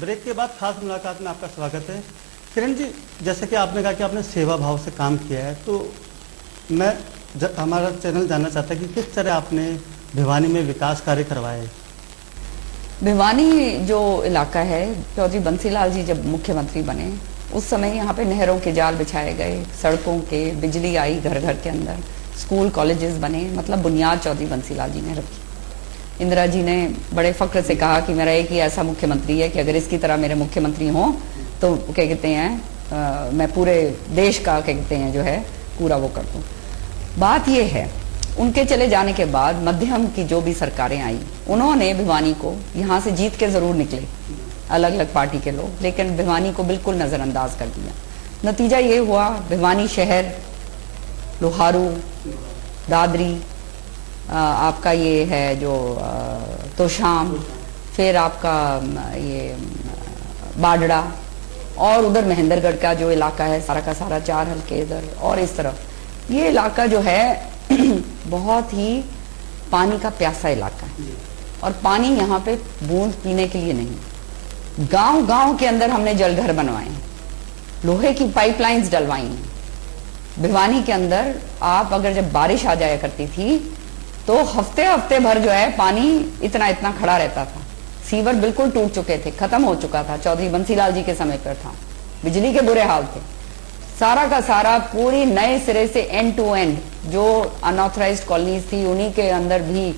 Break के बाद खास मुलाकात में आपका स्वागत है। किरण जी, जैसे कि आपने कहा कि आपने सेवा भाव से काम किया है, तो मैं हमारा चैनल जानना चाहता है कि किस तरह आपने भिवानी में विकास कार्य करवाए। भिवानी जो इलाका है, चौधरी बंसीलाल जी जब मुख्यमंत्री बने उस समय यहाँ पे नहरों के जाल बिछाए गए, सड़कों के, बिजली आई घर घर के अंदर, स्कूल कॉलेजेस बने, मतलब बुनियाद चौधरी बंसीलाल जी ने रखी। इंदिरा जी ने बड़े फख्र से कहा कि मेरा एक ही ऐसा मुख्यमंत्री है कि अगर इसकी तरह मेरे मुख्यमंत्री हों तो क्या कहते हैं मैं पूरे देश का क्या कहते हैं जो है पूरा वो कर दूं। बात ये है, उनके चले जाने के बाद मध्यम की जो भी सरकारें आई, उन्होंने भिवानी को यहाँ से जीत के जरूर निकले अलग अलग पार्टी के लोग, लेकिन भिवानी को बिल्कुल नजरअंदाज कर दिया। नतीजा ये हुआ, भिवानी शहर, लोहारू, दादरी, आपका ये है जो तोशाम, फिर आपका ये बाडड़ा, और उधर महेंद्रगढ़ का जो इलाका है सारा का सारा, 4 हल्के इधर, और इस तरफ ये इलाका जो है बहुत ही पानी का प्यासा इलाका है। और पानी यहाँ पे बूंद पीने के लिए नहीं, गांव गांव के अंदर हमने जलघर बनवाए, लोहे की पाइपलाइंस डलवाई हैं। भिवानी के अंदर आप अगर जब बारिश आ जाया करती थी तो हफ्ते हफ्ते भर जो है पानी इतना इतना खड़ा रहता था। सीवर बिल्कुल टूट चुके थे, खत्म हो चुका था, चौधरी बंसीलाल जी के समय पर था। बिजली के बुरे हाल थे। सारा का सारा पूरी नए सिरे से एंड टू एंड जो अनऑथराइज्ड कॉलोनीज थी उन्हीं के अंदर भी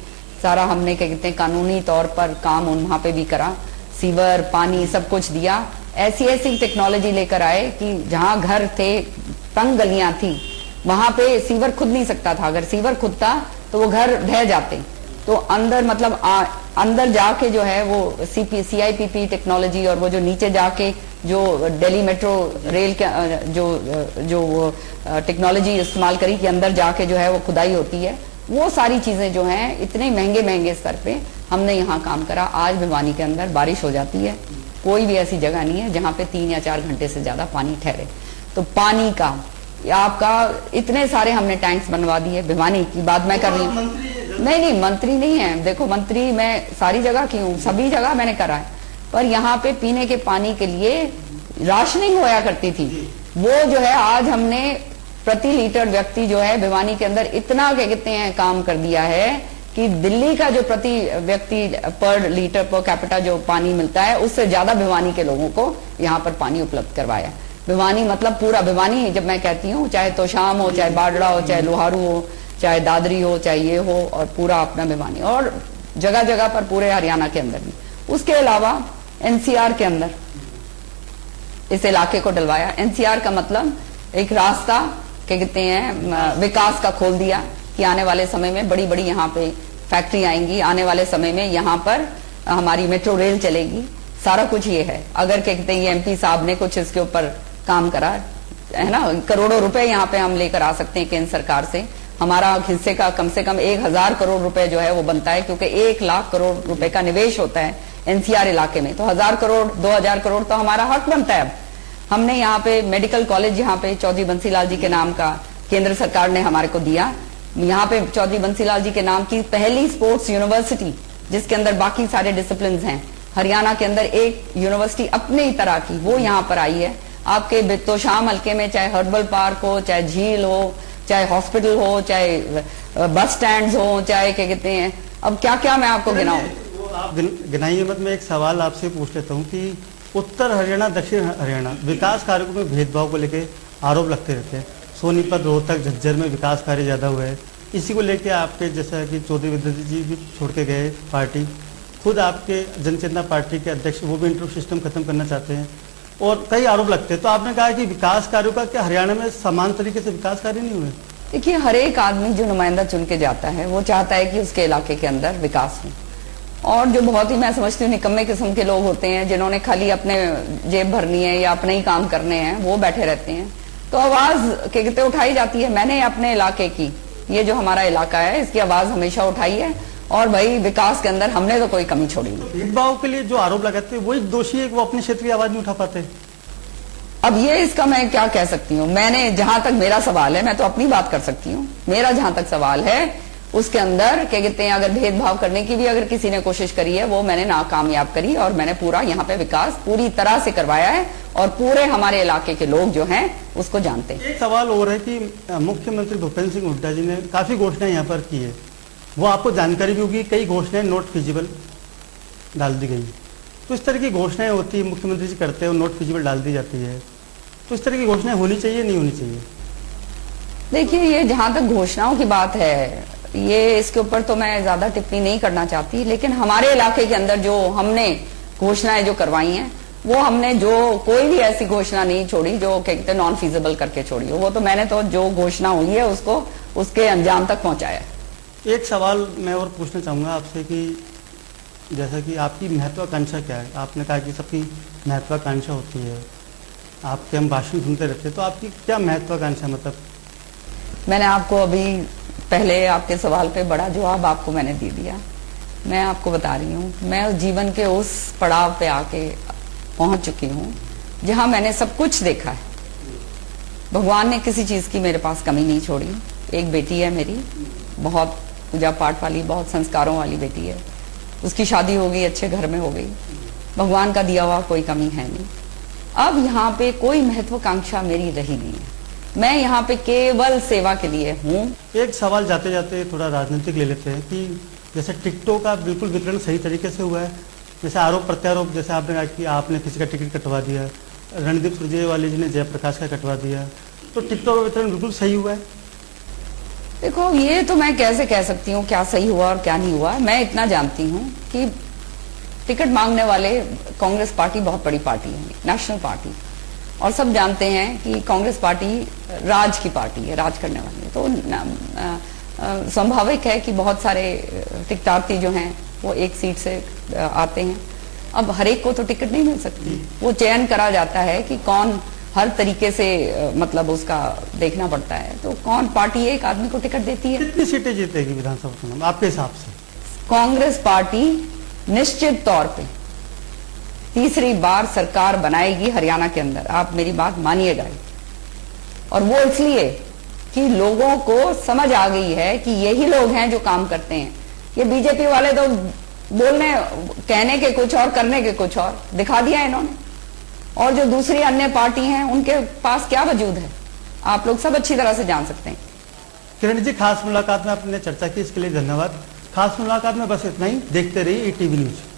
सारा हमने क्या कहते हैं कानूनी तौर पर काम वहां पे भी करा, सीवर, पानी सब कुछ दिया। ऐसी ऐसी टेक्नोलॉजी लेकर आए कि जहां घर थे, तंग गलियां थी, वहां पे सीवर खुद नहीं सकता था। अगर सीवर खुदता तो वो घर ढह जाते, तो अंदर मतलब अंदर जाके जो है वो CIPP टेक्नोलॉजी, और वो जो नीचे जाके जो दिल्ली मेट्रो रेल के जो टेक्नोलॉजी इस्तेमाल करी कि अंदर जाके जो है वो खुदाई होती है, वो सारी चीजें जो हैं इतने महंगे स्तर पे हमने यहाँ काम करा। आज भिवानी के अंदर बारिश हो जाती है, कोई भी ऐसी जगह नहीं है जहाँ पे 3 या 4 घंटे से ज्यादा पानी ठहरे। तो पानी का आपका इतने सारे हमने टैंक्स बनवा दिए। भिवानी की बात मैं कर रही हूँ, नहीं मंत्री नहीं है, देखो मंत्री मैं सारी जगह की हूँ, सभी जगह मैंने करा है, पर यहाँ पे पीने के पानी के लिए राशनिंग होया करती थी, वो जो है आज हमने प्रति लीटर व्यक्ति जो है भिवानी के अंदर इतना क्या कहते हैं काम कर दिया है कि दिल्ली का जो प्रति व्यक्ति पर लीटर पर कैपिटा जो पानी मिलता है उससे ज्यादा भिवानी के लोगों को यहाँ पर पानी उपलब्ध करवाया। भिवानी मतलब पूरा भिवानी जब मैं कहती हूँ, चाहे तोशाम हो, चाहे बाडड़ा हो, चाहे लोहारू हो, चाहे दादरी हो, चाहे ये हो, और पूरा अपना भिवानी, और जगह जगह पर पूरे हरियाणा के अंदर भी। उसके अलावा NCR के अंदर इस इलाके को डलवाया। NCR का मतलब एक रास्ता क्या कहते हैं विकास का खोल दिया कि आने वाले समय में बड़ी बड़ी यहाँ पे फैक्ट्री आएंगी, आने वाले समय में यहाँ पर हमारी मेट्रो रेल चलेगी, सारा कुछ ये है। अगर क्या कहते हैं ये MP साहब ने कुछ इसके ऊपर काम करा है ना, करोड़ों रुपए यहाँ पे हम लेकर आ सकते हैं केंद्र सरकार से। हमारा हिस्से का कम से कम 1000 करोड़ रुपए जो है वो बनता है, क्योंकि 1 लाख करोड़ रुपए का निवेश होता है NCR इलाके में, तो 1000 करोड़ 2000 करोड़ तो हमारा हक बनता है। अब हमने यहाँ पे मेडिकल कॉलेज यहाँ पे चौधरी बंसीलाल जी के नाम का केंद्र सरकार ने हमारे को दिया। यहाँ पे चौधरी बंसीलाल जी के नाम की पहली स्पोर्ट्स यूनिवर्सिटी, जिसके अंदर बाकी सारे डिसिप्लिन हैं, हरियाणा के अंदर एक यूनिवर्सिटी अपने ही तरह की वो यहाँ पर आई है। आपके तोशाम हल्के में चाहे हर्बल पार्क हो, चाहे झील हो, चाहे हॉस्पिटल हो, चाहे बस स्टैंड हो, चाहे क्या कहते हैं, अब क्या क्या मैं आपको गिनाऊं। आप गिनाइए मत। मैं एक सवाल आपसे पूछ लेता हूँ कि उत्तर हरियाणा दक्षिण हरियाणा विकास कार्यों में भेदभाव को लेकर आरोप लगते रहते हैं। सोनीपत, रोहतक, झज्जर में विकास कार्य ज्यादा हुए हैं। इसी को लेकर आपके जैसा कि चौधरी विद्यार्थी जी भी छोड़ के गए पार्टी, खुद आपके जनचेतना पार्टी के अध्यक्ष वो भी इंटरव्यू सिस्टम खत्म करना चाहते हैं, और कई आरोप लगते हैं। तो आपने कहा कि विकास कार्यों का क्या हरियाणा में समान तरीके से विकास कार्य नहीं हुए? देखिए, हर एक आदमी जो नुमाइंदा चुन के जाता है वो चाहता है कि उसके इलाके के अंदर विकास हो, और जो बहुत ही मैं समझती हूँ निकम्मे किस्म के लोग होते हैं जिन्होंने खाली अपने जेब भरनी है या अपने ही काम करने हैं, वो बैठे रहते हैं। तो आवाज क्या कहते उठाई जाती है। मैंने अपने इलाके की, ये जो हमारा इलाका है, इसकी आवाज हमेशा उठाई है, और भाई विकास के अंदर हमने तो कोई कमी छोड़ी नहीं। भेदभाव के लिए जो आरोप लगाते हैं वही दोषी है कि वो अपने क्षेत्र की आवाज नहीं उठा पाते। अब ये इसका मैं क्या कह सकती हूँ, मैंने जहां तक मेरा सवाल है, मैं तो अपनी बात कर सकती हूँ। मेरा जहां तक सवाल है उसके अंदर क्या कहते हैं, अगर भेदभाव करने की भी अगर किसी ने कोशिश करी है वो मैंने नाकामयाब करी, और मैंने पूरा यहाँ पे विकास पूरी तरह से करवाया है और पूरे हमारे इलाके के लोग जो हैं उसको जानते हैं। एक सवाल और है कि मुख्यमंत्री भूपेंद्र सिंह हुड्डा जी ने काफ़ी घोषणाएं यहाँ पर की है, वो आपको जानकारी भी होगी, कई घोषणाएं नॉट फिजिबल डाल दी गई। तो इस तरह की घोषणाएं होती है, मुख्यमंत्री जी करते हैं और नॉट फिजिबल डाल दी जाती है, तो इस तरह की घोषणाएं होनी चाहिए नहीं होनी चाहिए? देखिए, ये जहां तक घोषणाओं की बात है, ये इसके ऊपर तो मैं ज्यादा टिप्पणी नहीं करना चाहती, लेकिन हमारे इलाके के अंदर जो हमने घोषणाएं जो करवाई हैं, वो हमने जो कोई भी ऐसी घोषणा नहीं छोड़ी जो कहते हैं नॉन फीजिबल करके छोड़ी हो। वो तो मैंने तो जो घोषणा हुई है उसको उसके अंजाम तक पहुंचाया। एक सवाल मैं और पूछना चाहूँगा आपसे कि जैसा कि आपकी महत्वाकांक्षा क्या है? आपने कहा कि सबकी महत्वाकांक्षा होती है, आपके हम भाषण सुनते रहते हैं, तो आपकी क्या महत्वाकांक्षा, मतलब? मैंने आपको अभी पहले आपके सवाल पे बड़ा जवाब आपको मैंने दे दिया। मैं आपको बता रही हूँ, मैं जीवन के उस पड़ाव पे आके पहुंच चुकी हूँ जहां मैंने सब कुछ देखा है। भगवान ने किसी चीज की मेरे पास कमी नहीं छोड़ी। एक बेटी है मेरी, बहुत पूजा पाठ वाली, बहुत संस्कारों वाली बेटी है। उसकी शादी हो गई, अच्छे घर में हो गई। भगवान का दिया हुआ कोई कमी है नहीं। अब यहाँ पे कोई महत्वाकांक्षा मेरी रही नहीं है। मैं यहाँ पे केवल सेवा के लिए हूँ। एक सवाल जाते जाते थोड़ा राजनीतिक ले लेते हैं कि जैसे टिकटों का बिल्कुल वितरण सही तरीके से हुआ है, जैसे आरोप प्रत्यारोप, जैसे आपने कहा कि आपने किसी का टिकट कटवा दिया, रणदीप सुरजेवाला जी ने जयप्रकाश का कटवा दिया, तो टिकटों का वितरण बिल्कुल सही हुआ है? देखो, ये तो मैं कैसे कह सकती हूँ क्या सही हुआ और क्या नहीं हुआ। मैं इतना जानती हूँ कि टिकट मांगने वाले कांग्रेस पार्टी बहुत बड़ी पार्टी है, नेशनल पार्टी, और सब जानते हैं कि कांग्रेस पार्टी राज की पार्टी है, राज करने वाली है। तो स्वाभाविक है कि बहुत सारे टिकटार्थी जो हैं वो एक सीट से आते हैं। अब हर एक को तो टिकट नहीं मिल सकती, वो चयन करा जाता है कि कौन, हर तरीके से मतलब उसका देखना पड़ता है। तो कौन पार्टी एक आदमी को टिकट देती है। कितनी सीटें जीतेगी विधानसभा चुनाव में आपके हिसाब से? कांग्रेस पार्टी निश्चित तौर पे तीसरी बार सरकार बनाएगी हरियाणा के अंदर, आप मेरी बात मानिएगा। और वो इसलिए कि लोगों को समझ आ गई है कि यही लोग हैं जो काम करते हैं। ये बीजेपी वाले तो बोलने कहने के कुछ और करने के कुछ और दिखा दिया इन्होंने, और जो दूसरी अन्य पार्टी हैं उनके पास क्या वजूद है आप लोग सब अच्छी तरह से जान सकते हैं। किरण जी, खास मुलाकात में आपने चर्चा की, इसके लिए धन्यवाद। खास मुलाकात में बस इतना ही। देखते रहिए ईटीवी न्यूज।